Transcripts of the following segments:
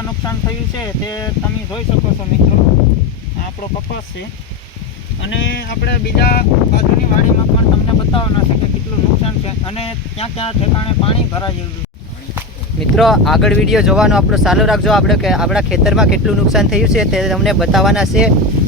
કેટલામાં નુકસાન થયું છે તે તમે જોઈ શકો છો મિત્રો। આ આપણો કપાસ છે અને આપણે બીજા બાજુની વાડીમાં પણ તમને બતાવવાના છે કે કેટલું નુકસાન છે અને ક્યાં ક્યાં ઠેકાણે પાણી ભરાયેલું। મિત્રો આગળ વિડીયો જોવાનો આપણો ચાલુ રાખજો। આપણે કે આપણા ખેતરમાં કેટલું નુકસાન થયું છે તે તમને બતાવવાના છે,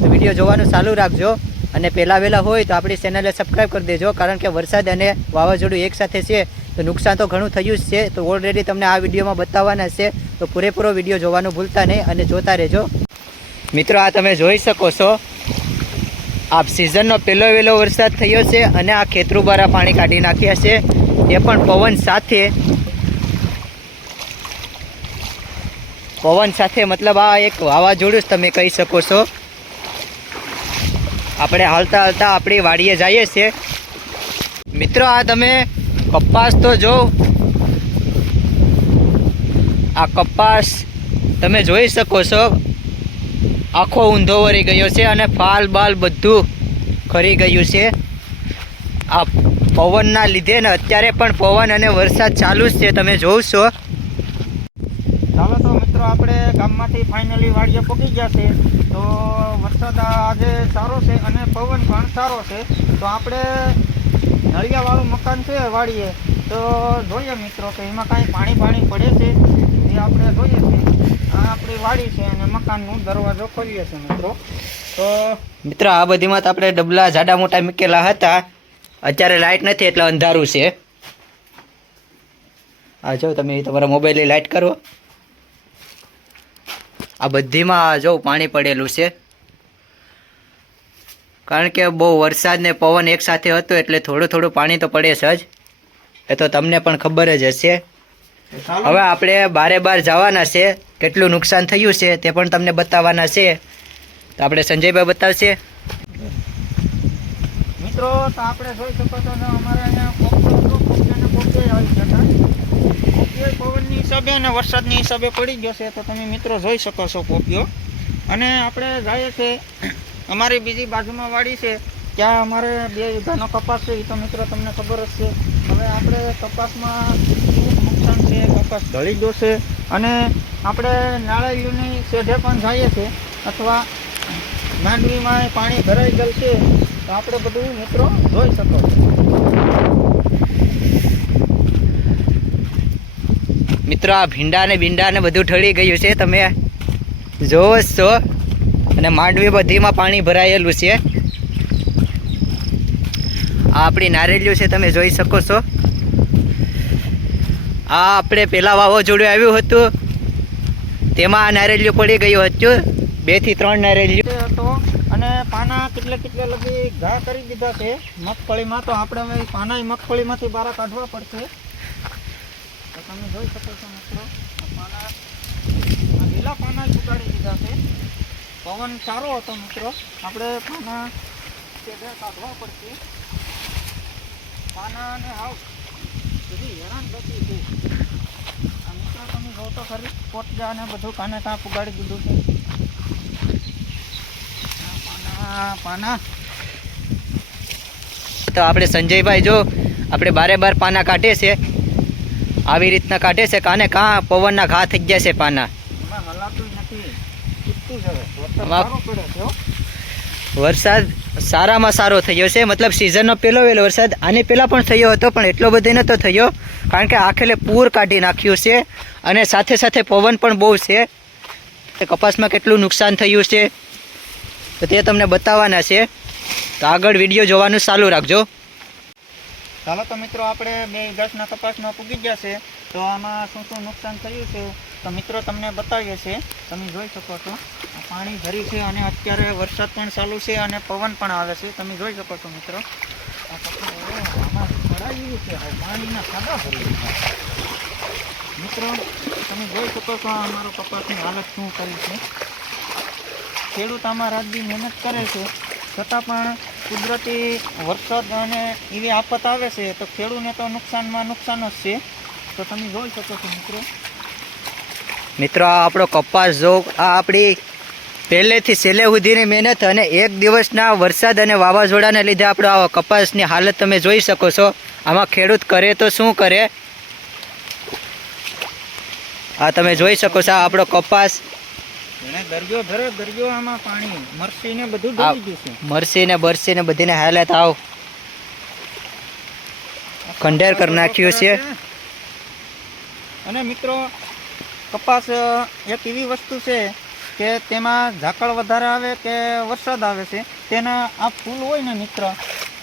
તો વિડીયો જોવાનું ચાલુ રાખજો। અને પહેલાં વહેલા હોય તો આપણી ચેનલને સબસ્ક્રાઈબ કરી દેજો, કારણ કે વરસાદ અને વાવાઝોડું એકસાથે છે તો નુકસાન તો ઘણું થયું જ છે। તો ઓલરેડી તમને આ વિડીયોમાં બતાવવાના છે, તો પૂરેપૂરો વિડીયો જોવાનું ભૂલતા નહીં અને જોતા રહેજો। મિત્રો આ તમે જોઈ શકો છો, આ સિઝનનો પહેલો વહેલો વરસાદ થયો છે અને આ ખેતરું બારા પાણી કાઢી નાખ્યા છે, એ પણ પવન સાથે મતલબ આ એક વાવાઝોડું જ તમે કહી શકો છો। આપણે હાલતા હાલતા આપણી વાડીએ જઈએ છીએ। મિત્રો આ તમે કપાસ તો જો, આ કપાસ તમે જોઈ શકો છો આખો ઊંધો વળી ગયો છે અને ફાલ બાલ બધું ખરી ગયું છે આ પવનના લીધે ને। અત્યારે પણ પવન અને વરસાદ ચાલુ જ છે, તમે જોઉં છો। ચાલો તો મિત્રો આપણે ગામમાંથી ફાઇનલી વાડીએ પહોંચી ગયા છે। તો વરસાદ આજે સારો છે અને પવન પણ સારો છે, તો આપણે નળિયાવાળું મકાન છે વાડીએ, તો જોઈએ મિત્રો કે એમાં કાંઈ પાણી પડે છે એ આપણે જોઈએ છીએ। આ આપણી વાડી છે અને મકાનનું દરવાજો ખોલીએ છીએ મિત્રો। તો મિત્રો આ બધીમાં તો આપણે ડબલા જાડા મોટા મૂકેલા હતા, અત્યારે લાઇટ નથી એટલે અંધારું છે। આ જો તમે તમારા મોબાઈલની લાઇટ કરો, આ બધીમાં જો પાણી પડેલું છે, કારણ કે બહુ વરસાદ ને પવન એકસાથે હતો એટલે થોડું થોડું પાણી તો પડે છે જ, એ તો તમને પણ ખબર જ હશે। હવે આપણે બારે જવાના છે, કેટલું નુકસાન થયું છે તે પણ તમને બતાવવાના છે, તો આપણે સંજયભાઈ બતાવશે। મિત્રો તો આપણે જોઈ શકો છો અમારે અહીંયા પોપટે આવી ગયા હતા, પવનની હિસાબે અને વરસાદની હિસાબે પડી ગયો છે, તો તમે મિત્રો જોઈ શકો છો પોપિયો। અને આપણે જઈએ છીએ અમારી બીજી બાજુમાં વાડી છે, ત્યાં અમારે 2 વીઘાનો કપાસ છે, એ તો મિત્રો તમને ખબર જ છે। હવે આપણે કપાસમાં નુકસાન છે, કપાસ ઢળી ગયો છે અને આપણે નાળિયેરની શેઢે પણ જઈએ છીએ અથવા માંડવીમાં પાણી ભરાઈ ગયેલ છે, તો આપણે બધું મિત્રો જોઈ શકો છો। મિત્રો આ ભીંડા ને બીંડા ને બધું ઠળી ગયું છે, તમે જોવો જ છો, અને માંડવી બધીમાં પાણી ભરાયેલું છે। આ આપણી નારેલિયું છે, તમે જોઈ શકો છો। આ આપણે પહેલાં વાવાઝોડું આવ્યું હતું તેમાં આ નારેલિયું પડી ગયું હતું, 2 થી 3 નારેલિયું હતો અને પાના કેટલે લગી ઘા કરી દીધા છે મગફળીમાં, તો આપણે હવે પાના મગફળીમાંથી બહાર કાઢવા પડશે। તો તમે જોઈ શકો છો મિત્રો, પાના લીલા પાના જ ઉગાડી દીધા છે, પવન સારો હતો મિત્રો, આપણે પાના કાઢવા પડશે। પાનાને હાવ બધી હેરાન થતી છે આ મિત્રો, તમે જો તો ખરી પોટજા ને બધું કાને કાં ઉગાડી દીધું છે। પાના તો આપણે સંજયભાઈ જો આપણે બારે પાના કાઢે છે, આવી રીતના કાઢે છે, કાને કાં પવનના ઘા થઈ ગયા છે પાના, વરસાદ સારામાં સારો થયો છે, મતલબ સિઝનનો પહેલો વહેલો વરસાદ। આની પહેલાં પણ થયો હતો પણ એટલો બધો નહોતો થયો, કારણ કે આખેલે પૂર કાઢી નાખ્યું છે અને સાથે સાથે પવન પણ બહુ છે। કપાસમાં કેટલું નુકસાન થયું છે તો તે તમને બતાવવાના છે, તો આગળ વિડીયો જોવાનું ચાલુ રાખજો। ચાલો તો મિત્રો આપણે 2 વીઘાના કપાસમાં પૂગી ગયા છે, તો આમાં શું નુકસાન થયું છે તો મિત્રો તમને બતાવીએ છીએ। તમે જોઈ શકો છો આ પાણી ભરી છે અને અત્યારે વરસાદ પણ ચાલુ છે અને પવન પણ આવે છે, તમે જોઈ શકો છો મિત્રો। આ આમાં ભરાયું છે, પાણીના ખાડા ભરી મિત્રો, તમે જોઈ શકો છો અમારો કપાસની હાલત શું કરી છે। ખેડૂત આમાં રાતદી મહેનત કરે છે, છતાં પણ કુદરતી વરસાદ અને એવી આફત આવે છે તો ખેડૂતને તો નુકસાનમાં નુકસાન જ છે, તો તમે જોઈ શકો છો મિત્રો। મિત્રો આ આપણો કપાસ જો, આ આપણી પહેલેથી છેલ્લે સુધીની મહેનત અને એક દિવસના વરસાદ અને વાવાઝોડાને લીધે આપણો આ કપાસની હાલત તમે જોઈ શકો છો। આમાં ખેડૂત કરે તો શું કરે, આ તમે જોઈ શકો છો આ આપણો કપાસ એને દરિયો ભરે દરિયો આમાં પાણી મરસી ને બધું આ ડૂબી ગયું છે. મરસી ને બરસી ને બધીને હાલત આવ ખંડેર કરી નાખ્યું છે. અને મિત્રો કપાસ એક એવી વસ્તુ છે કે તેમાં ઝાકળ વધારે આવે કે વરસાદ આવે છે તેના આ ફૂલ હોય ને મિત્ર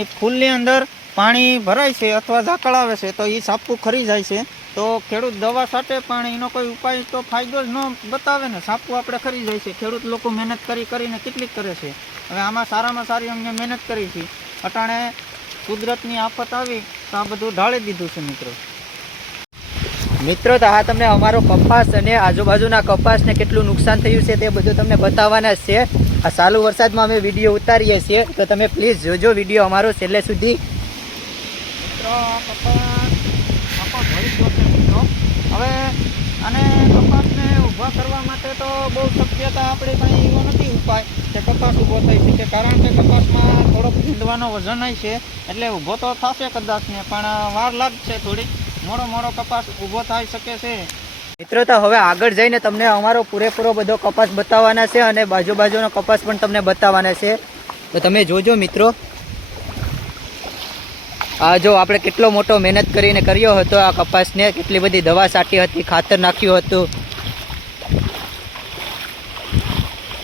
એ ફૂલની અંદર પાણી ભરાય છે અથવા ઝાકળ આવે છે તો એ સાપું ખરી જાય છે. તો ખેડૂત દવા છાંટે પણ એનો કોઈ ઉપાય તો ફાયદો જ ન બતાવે ને. સાપું આપણે ખરી જાય છે. ખેડૂત લોકો મહેનત કરીને કેટલીક કરે છે. હવે આમાં સારામાં સારી અમને મહેનત કરી છે. અટાણે કુદરતની આફત આવી તો આ બધું ઢાળી દીધું છે મિત્રો. મિત્રો તો આ તમને અમારો કપાસ અને આજુબાજુના કપાસને કેટલું નુકસાન થયું છે તે બધું તમને બતાવવાના જ છે. આ ચાલુ વરસાદમાં અમે વિડીયો ઉતારીએ છીએ તો તમે પ્લીઝ જોજો વિડીયો અમારો છેલ્લે સુધી. મિત્રો કપાસ ભળી ગયો છે મિત્રો. હવે અને કપાસને ઊભા કરવા માટે તો બહુ શક્યતા આપણે કંઈ એવો નથી ઉપાય કે કપાસ ઊભો થઈ શકે. કારણ કે કપાસમાં થોડોક ભીંડવાનો વજન છે એટલે ઊભો તો થશે કદાચ ને પણ વાર લાગશે થોડીક. મોડો કપાસ ઊભો થઈ શકે છે. મિત્રો તો હવે આગળ જઈને તમને અમારો પૂરેપૂરો બધો કપાસ બતાવવાના છે અને બાજુનો કપાસ પણ તમને બતાવવાના છે. તો તમે જોજો મિત્રો. આ જો આપણે કેટલો મોટો મહેનત કરીને કર્યો હતો આ કપાસને, કેટલી બધી દવા છાંટી હતી, ખાતર નાખ્યું હતું,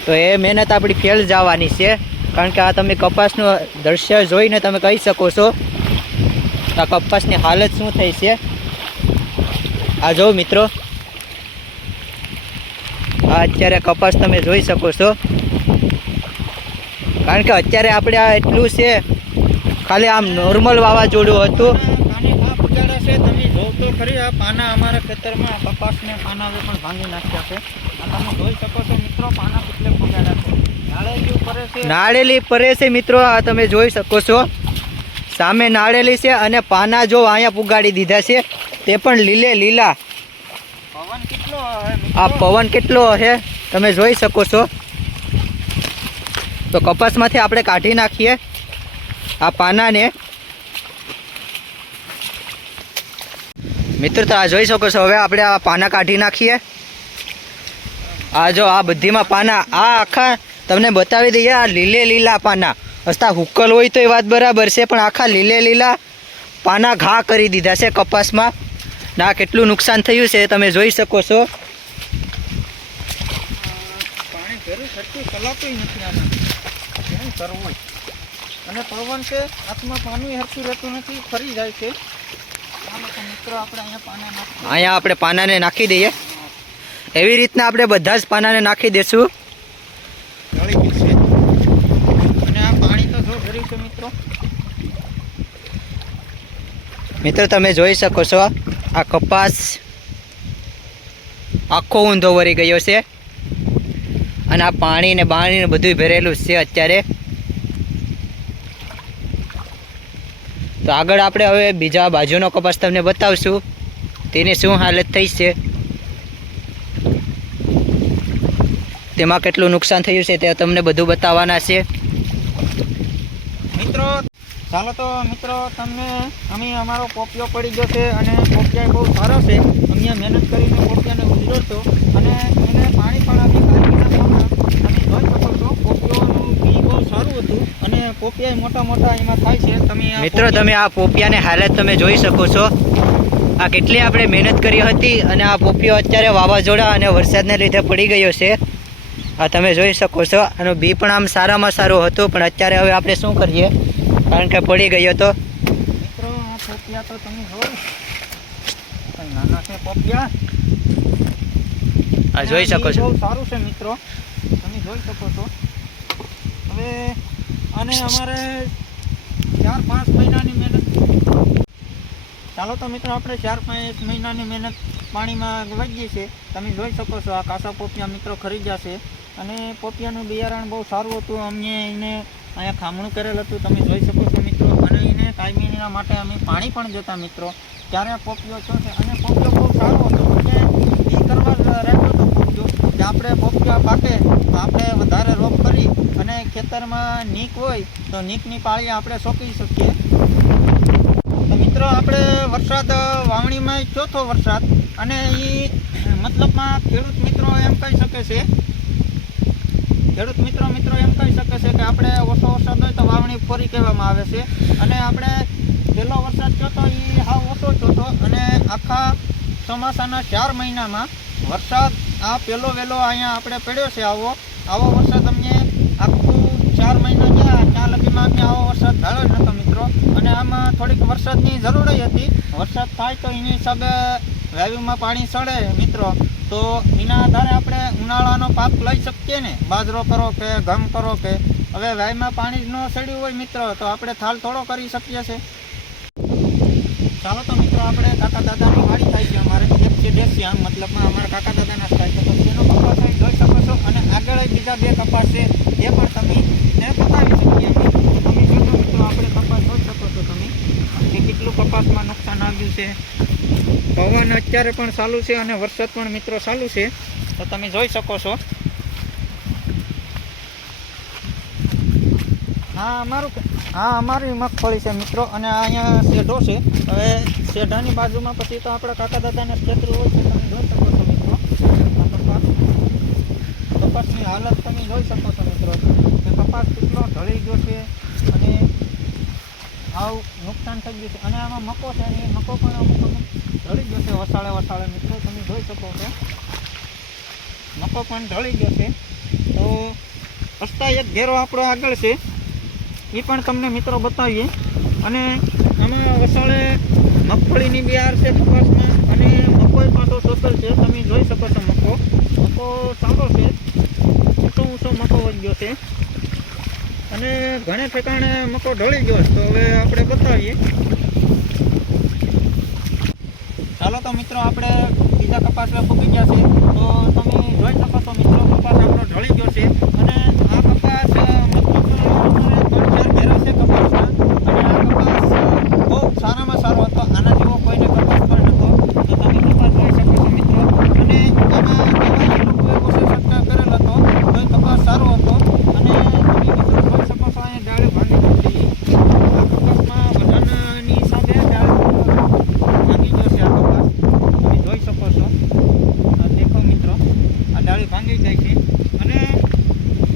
તો એ મહેનત આપણી ફેલ જવાની છે. કારણ કે આ તમે કપાસનું દ્રશ્ય જોઈને તમે કહી શકો છો આ કપાસની હાલત શું થઈ છે. આ જો મિત્રો આ અત્યારે કપાસ તમે જોઈ શકો છો. કારણ કે અત્યારે આપણે આ એટલું છે ખાલી આમ નોર્મલ વાવાઝોડું હતું. પાણી આ પુગાડા છે તમે જોવ તો ખરી. આ પાના અમારા ખેતરમાં કપાસને પાના હવે પણ ભાંગી નાખ્યા છે. આ તમે જોઈ શકો છો મિત્રો પાના કેટલે પુગાડા છે. નાળેલી પરે છે. નાળેલી પરે છે મિત્રો. આ તમે જોઈ શકો છો સામે નાળેલી છે અને પાના જો અહીંયા પુગાડી દીધા છે તે પણ લીલા. પવન કેટલો હે આ પવન કેટલો છે તમે જોઈ શકો છો. તો કપાસમાંથી આપણે કાઢી નાખીએ આ પાનાને. મિત્રો તો આ જોઈ શકો છો. હવે આપણે આ પાના કાઢી નાખીએ. આ જો આ બધીમાં પાના આ આખા તમને બતાવી દઈએ. આ લીલા પાના હસતા હુક્કલ હોય તો એ વાત બરાબર છે પણ આખા લીલા પાના ઘા કરી દીધા છે કપાસમાં. ના કેટલું નુકસાન થયું છે તમે જોઈ શકો છો. પાણી ભેરું સરખું ચલાતું નથી આમાં. કેમ કરવું? અને પવન છે હાથમાં પાણી હરખું રહેતું નથી, ફરી જાય છે. ચાલો તો મિત્રો આપણે અહીંયા પાના નાખીએ. અહીંયા આપણે પાનાને નાખી દઈએ. એવી રીતના આપણે બધા જ પાનાને નાખી દઈશું. જળી ગયું છે. અને આ પાણી તો જો ભર્યું છે મિત્રો. મિત્રો તમે જોઈ શકો છો આ કપાસ આખો ઊંધો વળી ગયો છે અને આ પાણી ને બધું ભરેલું છે અત્યારે. તો આગળ આપણે હવે બીજા બાજુનો કપાસ તમને બતાવશું તેની શું હાલત થઈ છે, તેમાં કેટલું નુકસાન થયું છે તે તમને બધું બતાવવાના છે. મિત્રો ચાલો તો મિત્રો તમને અમે અમારો પોપિયો પડી ગયો છે અને પોપિયા બહુ સારો છે. અમે મહેનત કરીને પોપિયાને ઉજળો હતો અને એને પાણી પણ અમે કાઢીના ખાવા. તમે જોઈ શકો છો પોપિયોનું બી બહુ સારું હતું અને પોપિયા મોટા એમાં થાય છે. તમે મિત્રો તમે આ પોપિયાની હાલત તમે જોઈ શકો છો. આ કેટલી આપણે મહેનત કરી હતી અને આ પોપિયો અત્યારે વાવાઝોડા અને વરસાદને લીધે પડી ગયો છે. આ તમે જોઈ શકો છો. આનો બી પણ આમ સારામાં સારો હતો પણ અત્યારે હવે આપણે શું કરીએ કારણ કે પડી ગયો તો. મિત્રો આ પોપિયા તો તમે જોઈ નાના છે પોપિયા. આ જોઈ શકો છો. બહુ સારું છે મિત્રો, તમે જોઈ શકો છો. હવે આને અમારે 4-5 મહિનાની મહેનત. ચાલો તો મિત્રો આપણે 4-5 મહિનાની મહેનત પાણીમાં વાગીએ છીએ. તમે જોઈ શકો છો આ કાસા પોપિયા મિત્રો ખરીદ્યા છે અને પોપિયાનું બિયારણ બહુ સારું હતું. અમને એને અહીંયા ખામણું કરેલ હતું તમે જોઈ શકો છો મિત્રો. અને એને કાયમીના માટે અમે પાણી પણ જતા મિત્રો ત્યારે પોપિયો છો છે અને પોપિયો બહુ સારો હતો. અને એ કરવા રહેતો હતો પોપિયો કે આપણે પોપિયા પાકે તો આપણે વધારે રોપ કરી અને ખેતરમાં નીક હોય તો નીકની પાળી આપણે સોંપી શકીએ. તો મિત્રો આપણે વરસાદ વાવણીમાં ચોથો વરસાદ અને એ મતલબમાં ખેડૂત મિત્રો એમ કહી શકે છે કે આપણે ઓછો વરસાદ હોય તો વાવણી પૂરી કહેવામાં આવે છે. અને આપણે પહેલો વરસાદ થયો તો એ હાવ ઓછો થયો હતો અને આખા ચોમાસાના 4 મહિનામાં વરસાદ આ પહેલો વહેલો અહીંયા આપણે પડ્યો છે. આવો વરસાદ અમને આખું 4 મહિના ગયા ત્યાં લગીમાં અમને આવો વરસાદ ધાળ્યો જ નહોતો મિત્રો. અને આમાં થોડીક વરસાદની જરૂર હતી. વરસાદ થાય તો એની હિસાબે વાયુમાં પાણી ચડે મિત્રો, તો એના આધારે આપણે ઉનાળાનો પાક લઈ શકીએ ને, બાજરો કરો કે ઘઉં કરો કે. હવે વાયુમાં પાણી ન ચડ્યું હોય મિત્રો તો આપણે થાળ થોડો કરી શકીએ છીએ. ચાલો તો મિત્રો આપણે કાકા દાદાની વાડી થાય છે અમારે 180 આમ મતલબમાં અમારા કાકા દાદાના થાય છે. તો તેનો કપાસ અહીં જોઈ શકો છો અને આગળ બીજા 2 કપાસ છે એ પણ તમે બતાવી શકીએ અમે. તો તમે જોજો મિત્રો, આપણે કપાસ જોઈ શકો છો તમે કે કેટલું કપાસમાં નુકસાન આવ્યું છે. પવન અત્યારે પણ ચાલુ છે અને વરસાદ પણ મિત્રો ચાલુ છે, તો તમે જોઈ શકો છો. અમારી મગફળી છે મિત્રો અને અહીંયા શેઢો છે. હવે શેઢાની બાજુમાં પછી તો આપણા કાકા દાદાના ખેતર હોય છે, તમે જોઈ શકો છો મિત્રો. કપાસની હાલત તમે જોઈ શકો છો મિત્રો કે કપાસ કેટલો ઢળી ગયો છે અને આવું નુકસાન થઈ ગયું છે. અને આમાં મકો છે અને મકો પણ અમુક ઢળી ગયો છે વસાળે મિત્રો, તમે જોઈ શકો છો. મકો પણ ઢળી ગયો છે. તો રસ્તા એક ઘેરો આપણો આગળ છે એ પણ તમને મિત્રો બતાવીએ. અને આમાં વસાળે મગફળીની બિયાર છે કપાસમાં અને મકોય પાછો સોતલ છે, તમે જોઈ શકો છો. મકો સારો છે, ઊંચો મકો વધ્યો છે અને ઘણે ઠેકાણે મકો ઢળી ગયો છે. તો હવે આપણે બતાવીએ. ચાલો તો મિત્રો આપણે બીજા કપાસમાં ફૂકી ગયા છે, તો તમે જોઈ શકો છો મિત્રો કપાસ આપણો ઢળી ગયો છે. અને આ કપાસ મતલબ 3-4 ઘેરા છે કપાસના અને આ કપાસ બહુ સારામાં સારો હતો. આના જેવો કોઈને કપાસ પણ નહોતો, તો તમે કપાસ જોઈ શકો છો મિત્રો. અને આમાં કહેવાય એ લોકોએ ઓછો છંટકાવ કરેલો હતો તો એ કપાસ સારો હતો. અને તમે મિત્રો જોઈ શકો છો અહીંયા ડાળીઓ ભાંગી ગઈ છે. આ કપાસમાં વજનની હિસાબે ડાળીઓ ભાંગી ગયો છે. આ કપાસ તમે જોઈ શકો છો. દેખો મિત્રો, આ ડાળી ભાંગી જાય છે. અને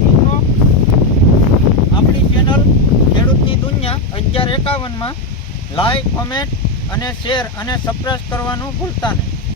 મિત્રો આપણી ચેનલ ખેડૂતની દુનિયા 1151માં લાઈક, કોમેન્ટ અને શેર અને સબસ્ક્રાઈબ કરવાનું ભૂલતા નહીં.